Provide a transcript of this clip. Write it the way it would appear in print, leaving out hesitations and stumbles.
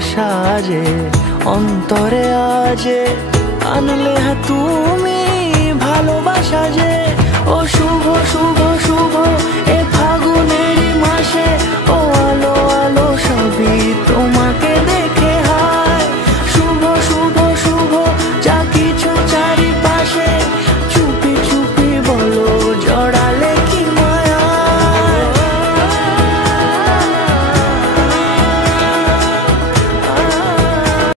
সাজে অন্তরে আজে আনলে তুমি ভালোবাসা যে। ও শুভ শুভ শুভ এ